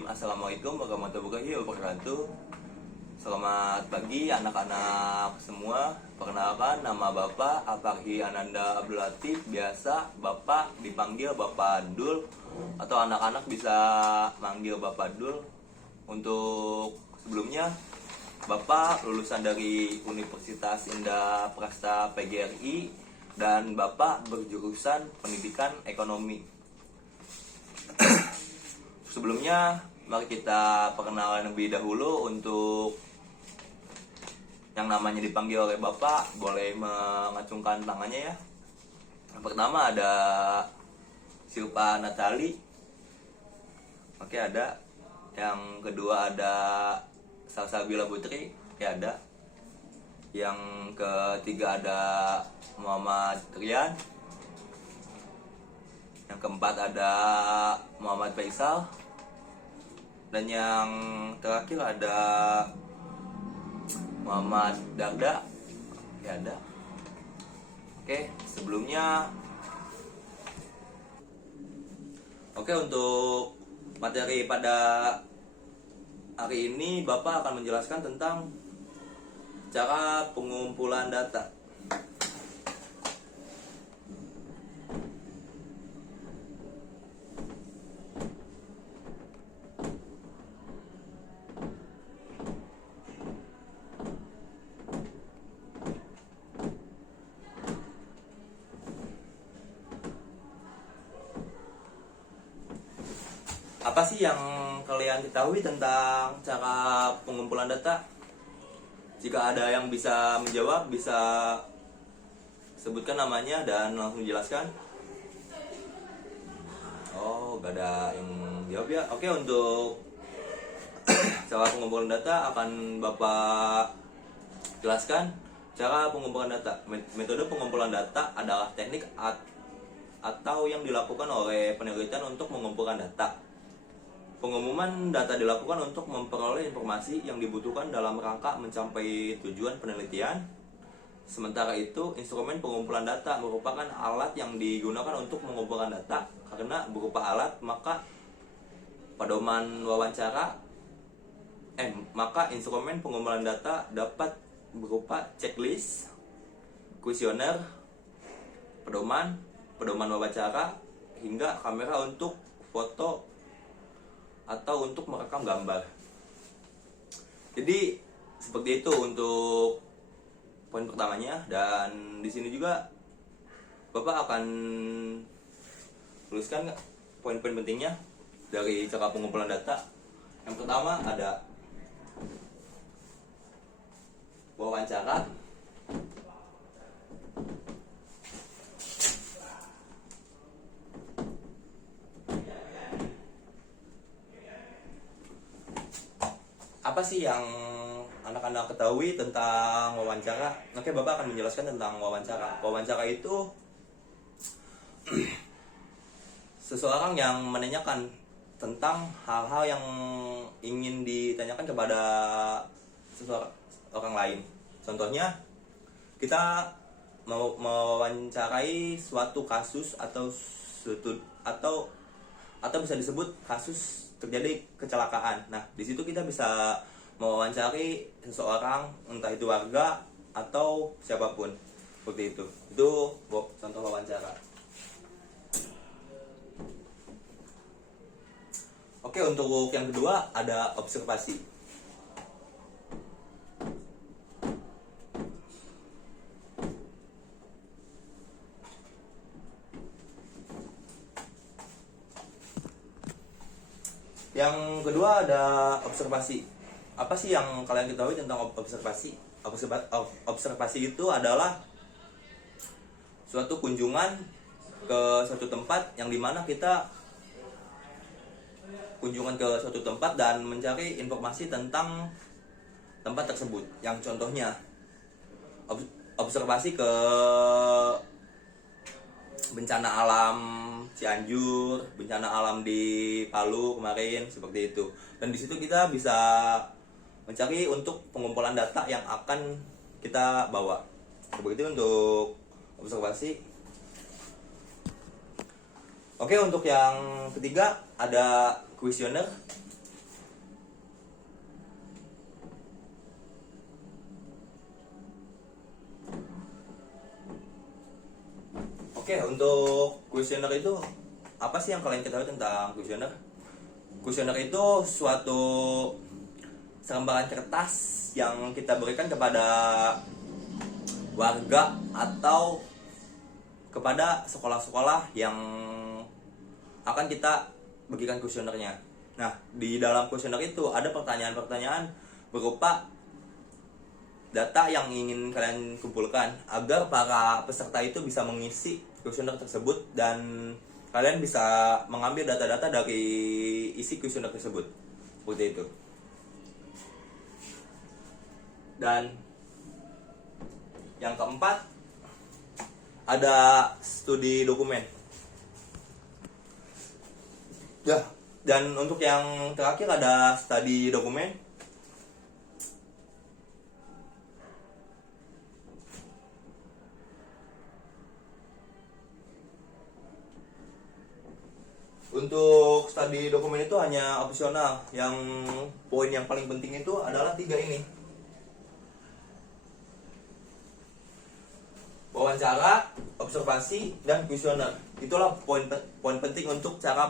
Bismillahirrahmanirrahim. Assalamualaikum warahmatullahi wabarakatuh. Selamat pagi anak-anak semua. Perkenalkan, nama Bapak Afarhi Ananda Abdul Latif. Biasa Bapak dipanggil Bapak Dul, atau anak-anak bisa manggil Bapak Dul. Untuk sebelumnya, Bapak lulusan dari Universitas Indah Prasta PGRI dan Bapak berjurusan Pendidikan Ekonomi. Sebelumnya, mari kita perkenalan lebih dahulu. Untuk yang namanya dipanggil oleh Bapak, boleh mengacungkan tangannya ya. Yang pertama ada Silpa Natali. Oke, ada. Yang kedua ada Salsabila Putri. Ya, ada. Yang ketiga ada Muhammad Rian. Yang keempat ada Muhammad Faisal. Dan yang terakhir ada Muhammad Darda. Ya, ada. Oke, sebelumnya untuk materi pada hari ini Bapak akan menjelaskan tentang cara pengumpulan data. Apa sih yang kalian ketahui tentang cara pengumpulan data? Jika ada yang bisa menjawab, bisa sebutkan namanya dan langsung jelaskan. Oh, gak ada yang jawab ya. Oke, untuk cara pengumpulan data akan Bapak jelaskan. Cara pengumpulan data. Metode pengumpulan data adalah teknik atau yang dilakukan oleh penelitian untuk mengumpulkan data. Pengumuman data dilakukan untuk memperoleh informasi yang dibutuhkan dalam rangka mencapai tujuan penelitian. Sementara itu, instrumen pengumpulan data merupakan alat yang digunakan untuk mengumpulkan data. Karena berupa alat, maka maka instrumen pengumpulan data dapat berupa checklist, kuesioner, pedoman wawancara, hingga kamera untuk foto atau untuk merekam gambar. Jadi seperti itu untuk poin pertamanya, dan di sini juga Bapak akan tuliskan poin-poin pentingnya dari cara pengumpulan data. Yang pertama ada wawancara. Apa sih yang anak-anak ketahui tentang wawancara? Oke, Bapak akan menjelaskan tentang wawancara. Wawancara itu seseorang yang menanyakan tentang hal-hal yang ingin ditanyakan kepada seseorang lain. Contohnya, kita mau mewawancarai suatu kasus atau bisa disebut kasus terjadi kecelakaan. Nah, di situ kita bisa mewawancari seseorang, entah itu warga atau siapapun. Seperti itu. Itu contoh wawancara. Oke, untuk yang kedua ada observasi. Yang kedua ada observasi. Apa sih yang kalian ketahui tentang observasi? Observasi itu adalah suatu kunjungan ke suatu tempat, yang dimana kita kunjungan ke suatu tempat dan mencari informasi tentang tempat tersebut. Yang contohnya observasi ke bencana alam Cianjur, bencana alam di Palu kemarin, seperti itu. Dan di situ kita bisa mencari untuk pengumpulan data yang akan kita bawa. Seperti itu untuk observasi. Oke, untuk yang ketiga ada kuesioner. Oke, untuk kuesioner itu apa sih yang kalian ketahui tentang kuesioner? Kuesioner itu suatu selembaran kertas yang kita berikan kepada warga atau kepada sekolah-sekolah yang akan kita bagikan kuesionernya. Nah, di dalam kuesioner itu ada pertanyaan-pertanyaan berupa data yang ingin kalian kumpulkan agar para peserta itu bisa mengisi kuesioner tersebut dan kalian bisa mengambil data-data dari isi kuesioner tersebut. Seperti itu. Dan yang keempat ada studi dokumen. Ya, dan untuk yang terakhir ada studi dokumen. Untuk studi dokumen itu hanya opsional. Yang poin yang paling penting itu adalah 3 ini. Wawancara, observasi, dan kuesioner. Itulah poin penting untuk cara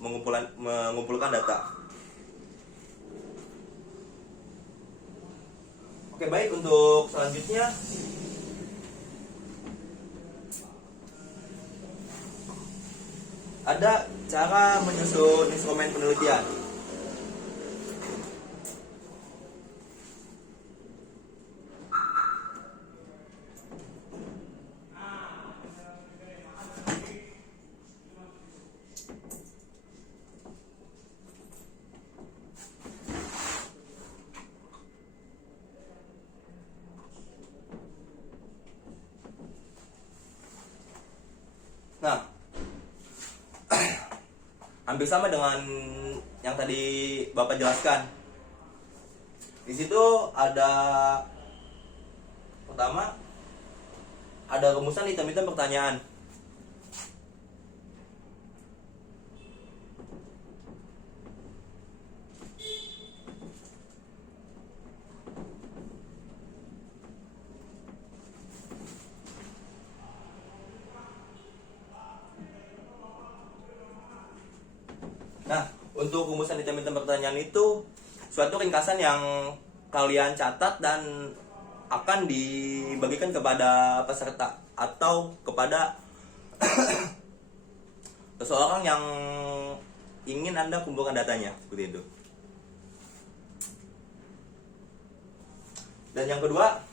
mengumpulkan data. Oke, baik, untuk selanjutnya ada cara menyusun instrumen penelitian. Nah, hampir sama dengan yang tadi Bapak jelaskan. Di situ ada pertama ada rumusan item-item pertanyaan. Nah, untuk rumusan item-item pertanyaan itu suatu ringkasan yang kalian catat dan akan dibagikan kepada peserta atau kepada seseorang yang ingin Anda kumpulkan datanya, seperti itu. Dan yang kedua,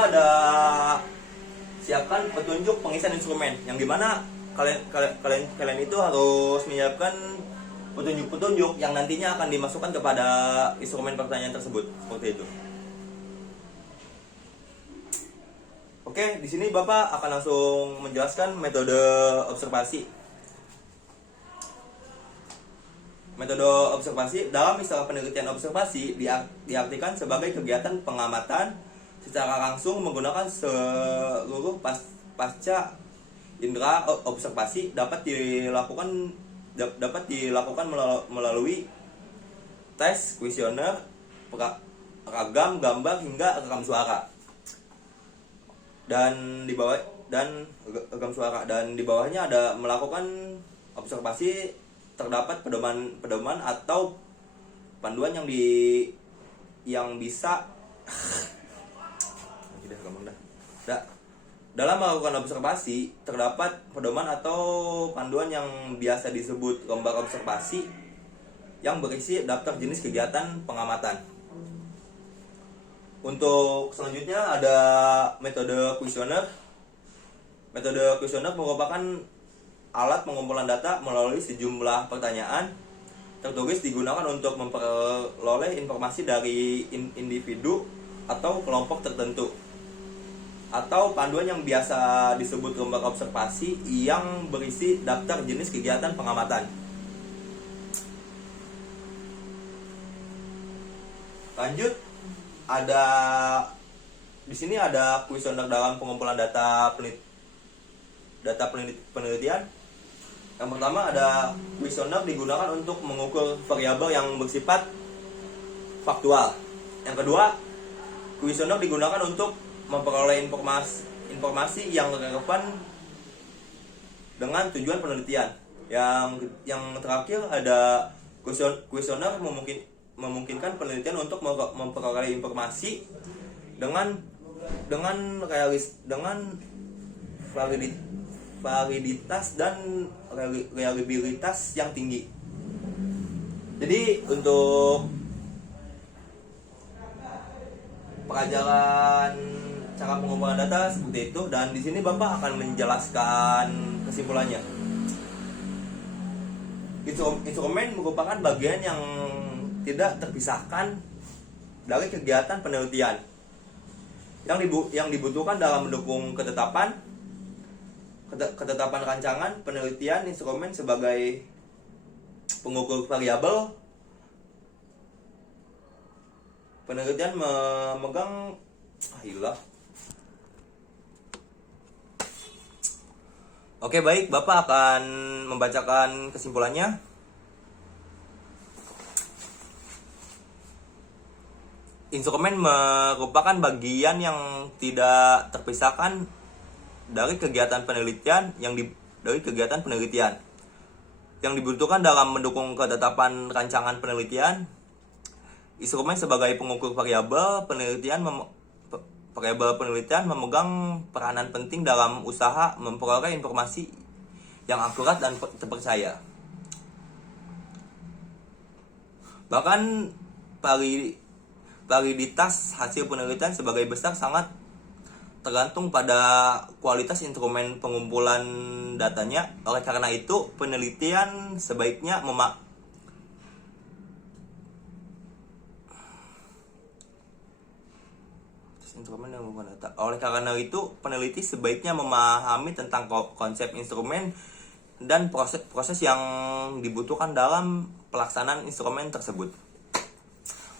ada siapkan petunjuk pengisian instrumen, yang dimana kalian itu harus menyiapkan petunjuk-petunjuk yang nantinya akan dimasukkan kepada instrumen pertanyaan tersebut, seperti itu. Oke, di sini Bapak akan langsung menjelaskan metode observasi. Metode observasi dalam istilah penelitian observasi diartikan sebagai kegiatan pengamatan secara langsung menggunakan seluruh pasca indera observasi dapat dilakukan melalui tes, kuesioner, ragam gambar hingga rekam suara. Dan di bawahnya ada melakukan observasi terdapat pedoman atau panduan yang bisa dalam melakukan observasi terdapat pedoman atau panduan yang biasa disebut gambar observasi yang berisi daftar jenis kegiatan pengamatan. Untuk selanjutnya ada metode kuesioner. Metode kuesioner merupakan alat pengumpulan data melalui sejumlah pertanyaan tertulis digunakan untuk memperoleh informasi dari individu atau kelompok tertentu. atau panduan yang biasa disebut lembaga observasi yang berisi daftar jenis kegiatan pengamatan. Lanjut, ada di sini ada kuesioner dalam pengumpulan data penelitian. Yang pertama ada kuesioner digunakan untuk mengukur variabel yang bersifat faktual. Yang kedua, kuesioner digunakan untuk memperoleh informasi yang relevan dengan tujuan penelitian. Yang terakhir ada kuesioner memungkinkan penelitian untuk memperoleh informasi dengan validitas dan reliabilitas yang tinggi. Jadi untuk pelajaran cara pengumpulan data seperti itu, dan di sini Bapak akan menjelaskan kesimpulannya. Instrumen merupakan bagian yang tidak terpisahkan dari kegiatan penelitian yang dibutuhkan dalam mendukung ketetapan rancangan penelitian. Instrumen sebagai pengukur variabel penelitian memegang Oke, baik, Bapak akan membacakan kesimpulannya. Instrumen merupakan bagian yang tidak terpisahkan dari kegiatan penelitian yang dibutuhkan dalam mendukung ketetapan rancangan penelitian. Instrumen sebagai pengukur variabel penelitian memegang peranan penting dalam usaha memperoleh informasi yang akurat dan terpercaya. Bahkan validitas hasil penelitian sebagai besar sangat tergantung pada kualitas instrumen pengumpulan datanya. Oleh karena itu, penelitian sebaiknya peneliti sebaiknya memahami tentang konsep instrumen dan proses yang dibutuhkan dalam pelaksanaan instrumen tersebut.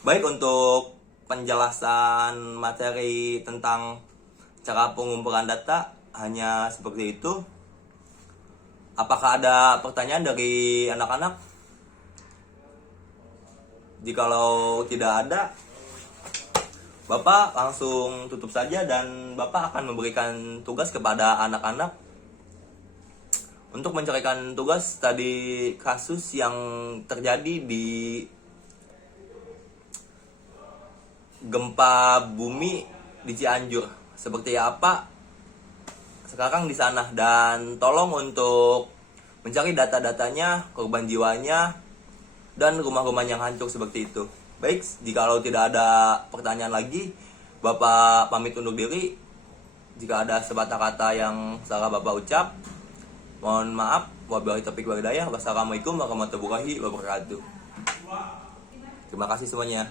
Baik, untuk penjelasan materi tentang cara pengumpulan data hanya seperti itu. Apakah ada pertanyaan dari anak-anak? Jikalau tidak ada, Bapak langsung tutup saja dan Bapak akan memberikan tugas kepada anak-anak untuk mencarikan tugas tadi kasus yang terjadi di gempa bumi di Cianjur. Seperti apa sekarang di sana, dan tolong untuk mencari data-datanya, korban jiwanya, dan rumah-rumah yang hancur seperti itu. Baik, jikalau tidak ada pertanyaan lagi, Bapak pamit undur diri. Jika ada sepatah kata yang salah Bapak ucap, mohon maaf. Wabillahi taufiq wal hidayah. Wassalamualaikum warahmatullahi wabarakatuh. Terima kasih semuanya.